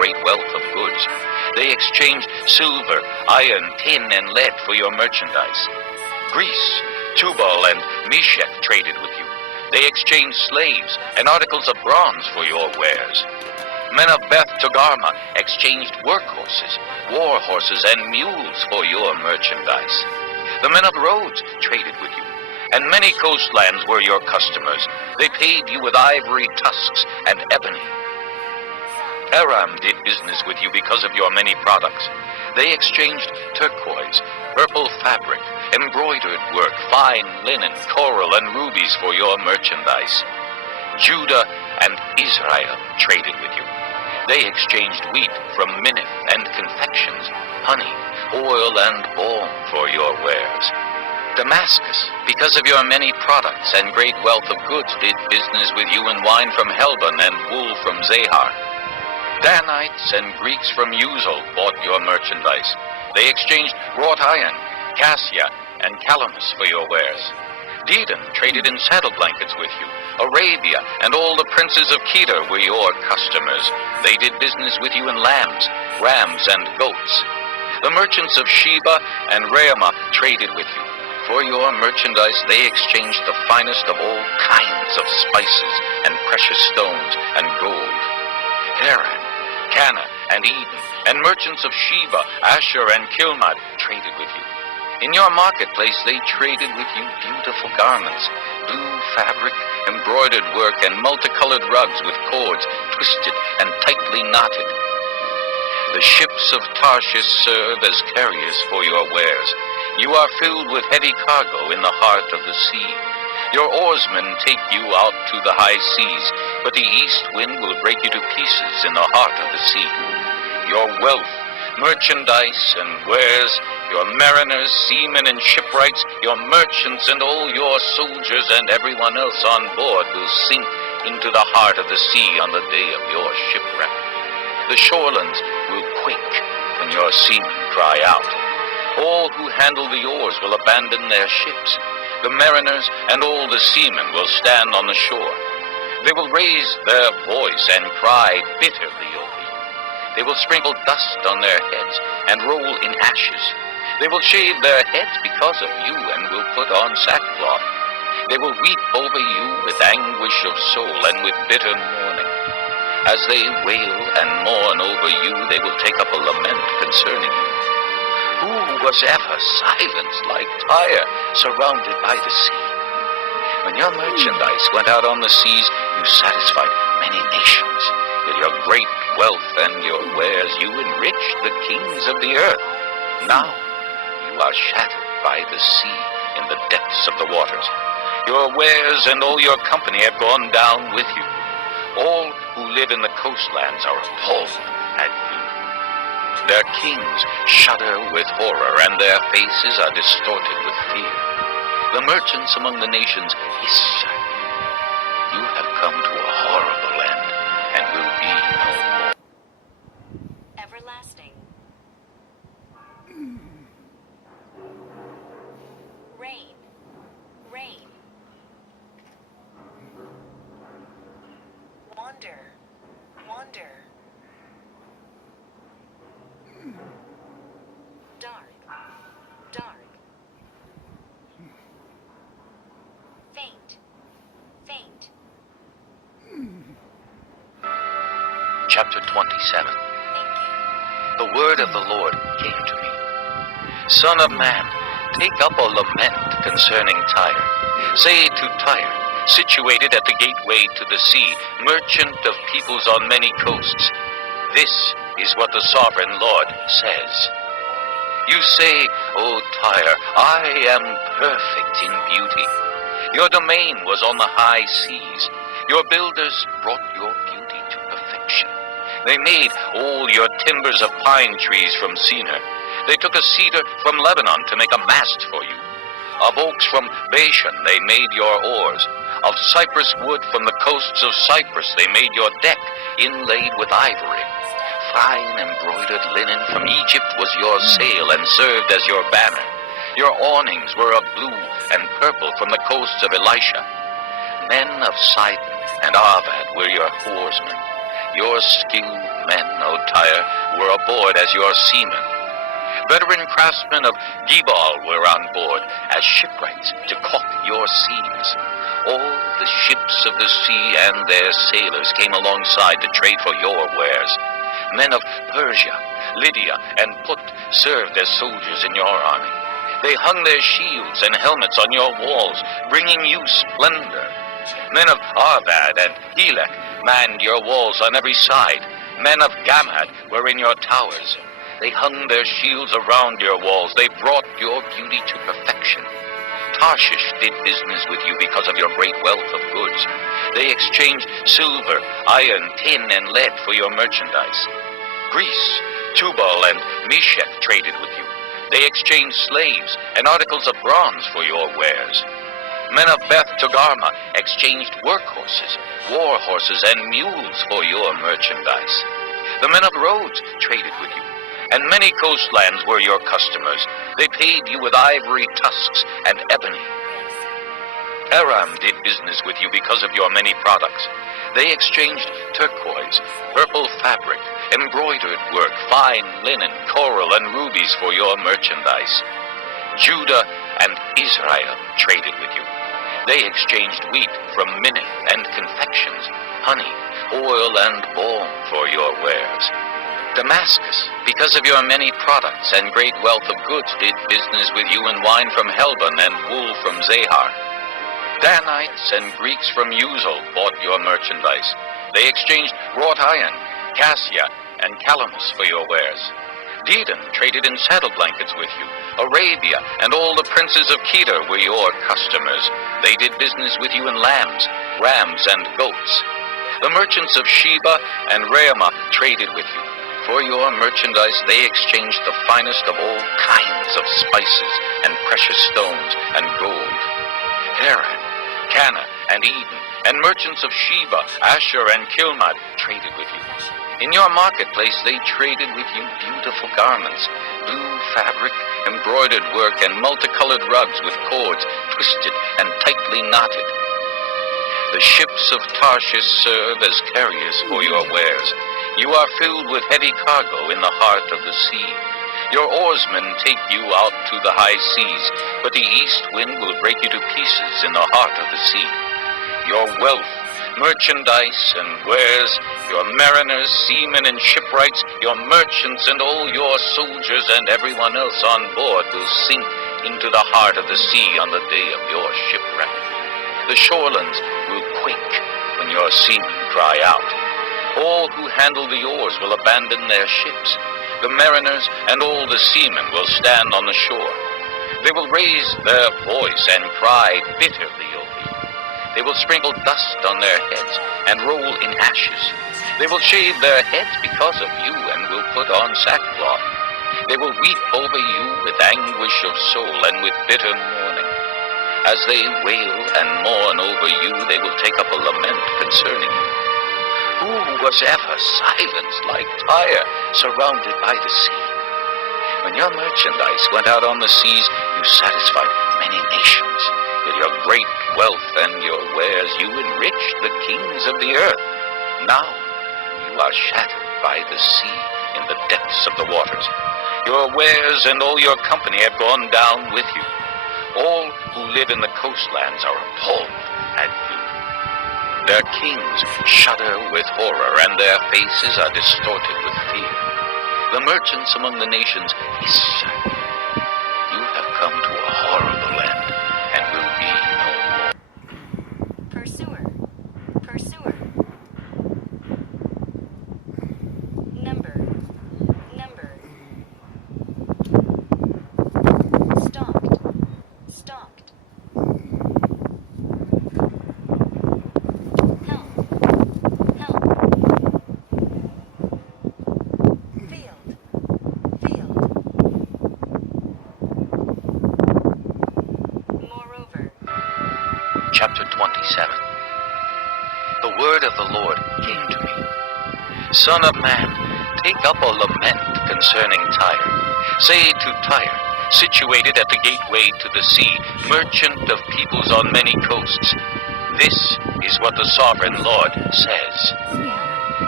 great wealth of goods. They exchanged silver, iron, tin, and lead for your merchandise. Greece, Tubal, and Meshech traded with you. They exchanged slaves and articles of bronze for your wares. Men of Beth Togarmah exchanged workhorses, war horses, and mules for your merchandise. The men of Rhodes traded with you, and many coastlands were your customers. They paid you with ivory tusks and ebony. Aram did business with you because of your many products. They exchanged turquoise, purple fabric, embroidered work, fine linen, coral, and rubies for your merchandise. Judah and Israel traded with you. They exchanged wheat from Minnith and confections, honey, oil, and balm for your wares. Damascus, because of your many products and great wealth of goods, did business with you in wine from Helbon and wool from Zahar. Danites and Greeks from Uzal bought your merchandise. They exchanged wrought iron, cassia, and calamus for your wares. Dedan traded in saddle blankets with you. Arabia and all the princes of Kedar were your customers. They did business with you in lambs, rams, and goats. The merchants of Sheba and Ramah traded with you. For your merchandise they exchanged the finest of all kinds of spices and precious stones and gold. Haran, Cana, and Eden, and merchants of Sheba, Asher, and Kilmad traded with you. In your marketplace they traded with you beautiful garments, blue fabric, embroidered work, and multicolored rugs with cords twisted and tightly knotted. The ships of Tarshish serve as carriers for your wares. You are filled with heavy cargo in the heart of the sea. Your oarsmen take you out to the high seas, but the east wind will break you to pieces in the heart of the sea. Your wealth, merchandise, and wares, your mariners, seamen, and shipwrights, your merchants, and all your soldiers, and everyone else on board will sink into the heart of the sea on the day of your shipwreck. The shorelands will quake when your seamen cry out. All who handle the oars will abandon their ships. The mariners and all the seamen will stand on the shore. They will raise their voice and cry bitterly over you. They will sprinkle dust on their heads and roll in ashes. They will shave their heads because of you and will put on sackcloth. They will weep over you with anguish of soul and with bitter mourning. As they wail and mourn over you, they will take up a lament concerning you. Who was ever silenced like Tyre, surrounded by the sea? When your merchandise went out on the seas, you satisfied many nations. With your great wealth and your wares, you enriched the kings of the earth. Now you are shattered by the sea in the depths of the waters. Your wares and all your company have gone down with you. All who live in the coastlands are appalled at you. Their kings shudder with horror, and their faces are distorted with fear. The merchants among the nations hiss at you. You have come to a horrible end, and will be no more. Everlasting. Rain. Rain. Wander. Wander. Dark, dark. Faint, faint. Chapter 27. The word of the Lord came to me. Son of man, take up a lament concerning Tyre. Say to Tyre, situated at the gateway to the sea, merchant of peoples on many coasts, this is what the sovereign Lord says. You say, O Tyre, I am perfect in beauty. Your domain was on the high seas. Your builders brought your beauty to perfection. They made all your timbers of pine trees from Senir. They took a cedar from Lebanon to make a mast for you. Of oaks from Bashan they made your oars. Of cypress wood from the coasts of Cyprus they made your deck, inlaid with ivory. Fine embroidered linen from Egypt was your sail and served as your banner. Your awnings were of blue and purple from the coasts of Elisha. Men of Sidon and Arvad were your oarsmen. Your skilled men, O Tyre, were aboard as your seamen. Veteran craftsmen of Gebal were on board as shipwrights to caulk your seams. All the ships of the sea and their sailors came alongside to trade for your wares. Men of Persia, Lydia, and Put served as soldiers in your army. They hung their shields and helmets on your walls, bringing you splendor. Men of Arvad and Helek manned your walls on every side. Men of Gamad were in your towers. They hung their shields around your walls. They brought your beauty to perfection. Tarshish did business with you because of your great wealth of goods. They exchanged silver, iron, tin, and lead for your merchandise. Greece, Tubal, and Meshech traded with you. They exchanged slaves and articles of bronze for your wares. Men of Beth Togarmah exchanged workhorses, war horses, and mules for your merchandise. The men of Rhodes traded with you, and many coastlands were your customers. They paid you with ivory tusks and ebony. Aram did business with you because of your many products. They exchanged turquoise, purple fabric, embroidered work, fine linen, coral, and rubies for your merchandise. Judah and Israel traded with you. They exchanged wheat from Minnith and confections, honey, oil, and balm for your wares. Damascus, because of your many products and great wealth of goods, did business with you in wine from Helbon and wool from Zahar. Danites and Greeks from Uzal bought your merchandise. They exchanged wrought iron, cassia, and calamus for your wares. Dedan traded in saddle blankets with you. Arabia and all the princes of Kedar were your customers. They did business with you in lambs, rams, and goats. The merchants of Sheba and Raamah traded with you. For your merchandise they exchanged the finest of all kinds of spices and precious stones and gold. Haran, Cana, and Eden, and merchants of Sheba, Asher, and Kilmad traded with you. In your marketplace they traded with you beautiful garments, blue fabric, embroidered work, and multicolored rugs with cords twisted and tightly knotted. The ships of Tarshish serve as carriers for your wares. You are filled with heavy cargo in the heart of the sea. Your oarsmen take you out to the high seas, but the east wind will break you to pieces in the heart of the sea. Your wealth, merchandise, and wares, your mariners, seamen, and shipwrights, your merchants, and all your soldiers, and everyone else on board will sink into the heart of the sea on the day of your shipwreck. The shorelands will quake when your seamen cry out. All who handle the oars will abandon their ships. The mariners and all the seamen will stand on the shore. They will raise their voice and cry bitterly over you. They will sprinkle dust on their heads and roll in ashes. They will shave their heads because of you and will put on sackcloth. They will weep over you with anguish of soul and with bitter mourning. As they wail and mourn over you, they will take up a lament concerning you. Who was ever silenced like Tyre, surrounded by the sea? When your merchandise went out on the seas, you satisfied many nations. With your great wealth and your wares, you enriched the kings of the earth. Now you are shattered by the sea in the depths of the waters. Your wares and all your company have gone down with you. All who live in the coastlands are appalled at you. Their kings shudder with horror, and their faces are distorted with fear. The merchants among the nations hiss at you. You have come to a horrible end, and will be no more. Pursuer. Pursuer. Number. Number. Stalked. Stalked. Help. Help. Field. Field. Moreover. Chapter 27. The word of the Lord came to me. Son of man, take up a lament concerning Tyre. Say to Tyre, situated at the gateway to the sea, merchant of peoples on many coasts, this is what the sovereign Lord says.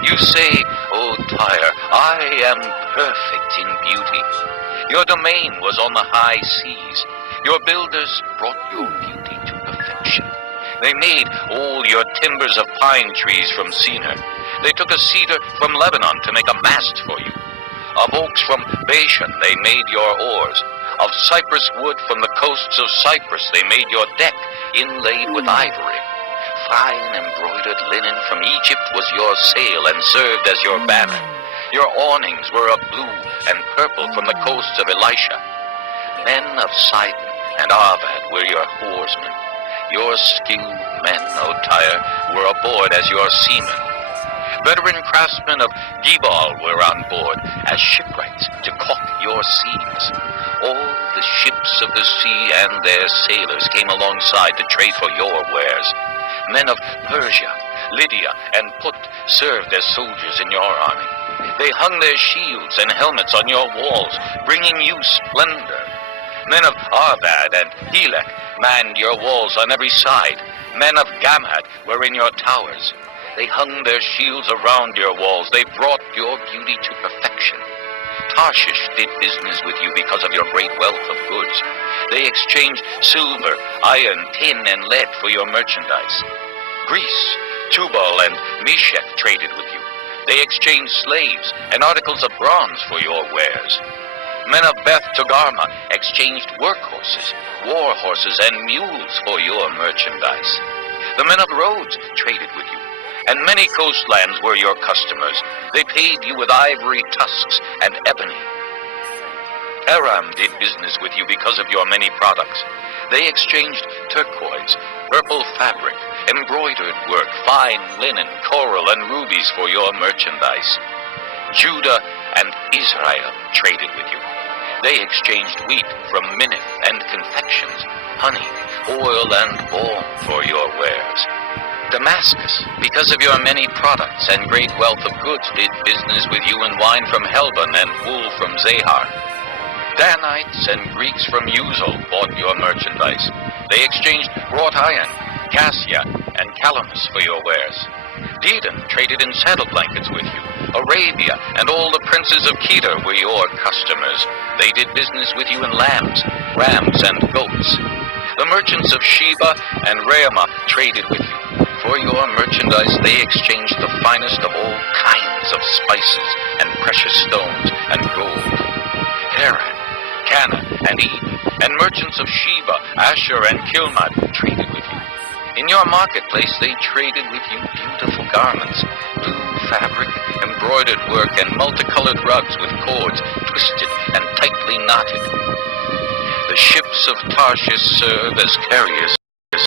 You say, O Tyre, I am perfect in beauty. Your domain was on the high seas. Your builders brought your beauty to perfection. They made all your timbers of pine trees from Senir. They took a cedar from Lebanon to make a mast for you. Of oaks from Bashan they made your oars. Of cypress wood from the coasts of Cyprus they made your deck, inlaid with ivory. Fine embroidered linen from Egypt was your sail and served as your banner. Your awnings were of blue and purple from the coasts of Elisha. Men of Sidon and Arvad were your oarsmen. Your skilled men, O Tyre, were aboard as your seamen. Veteran craftsmen of Gebal were on board as shipwrights to caulk your seams. All the ships of the sea and their sailors came alongside to trade for your wares. Men of Persia, Lydia, and Put served as soldiers in your army. They hung their shields and helmets on your walls, bringing you splendor. Men of Arvad and Helek manned your walls on every side. Men of Gamad were in your towers. They hung their shields around your walls. They brought your beauty to perfection. Tarshish did business with you because of your great wealth of goods. They exchanged silver, iron, tin, and lead for your merchandise. Greece, Tubal, and Meshech traded with you. They exchanged slaves and articles of bronze for your wares. Men of Beth Togarmah exchanged workhorses, war horses, and mules for your merchandise. The men of Rhodes traded with you, and many coastlands were your customers. They paid you with ivory tusks and ebony. Aram did business with you because of your many products. They exchanged turquoise, purple fabric, embroidered work, fine linen, coral, and rubies for your merchandise. Judah and Israel traded with you. They exchanged wheat from Minnith and confections, honey, oil, and balm for your wares. Damascus, because of your many products and great wealth of goods, did business with you in wine from Helbon and wool from Zahar. Danites and Greeks from Uzal bought your merchandise. They exchanged wrought iron, cassia, and calamus for your wares. Dedan traded in saddle blankets with you. Arabia and all the princes of Kedar were your customers. They did business with you in lambs, rams, and goats. The merchants of Sheba and Raamah traded with you. For your merchandise they exchanged the finest of all kinds of spices and precious stones and gold. Haran, Cana, and Eden, and merchants of Sheba, Asher, and Kilmad traded with you. In your marketplace they traded with you beautiful garments, blue fabric, embroidered work, and multicolored rugs with cords twisted and tightly knotted. The ships of Tarshish serve as carriers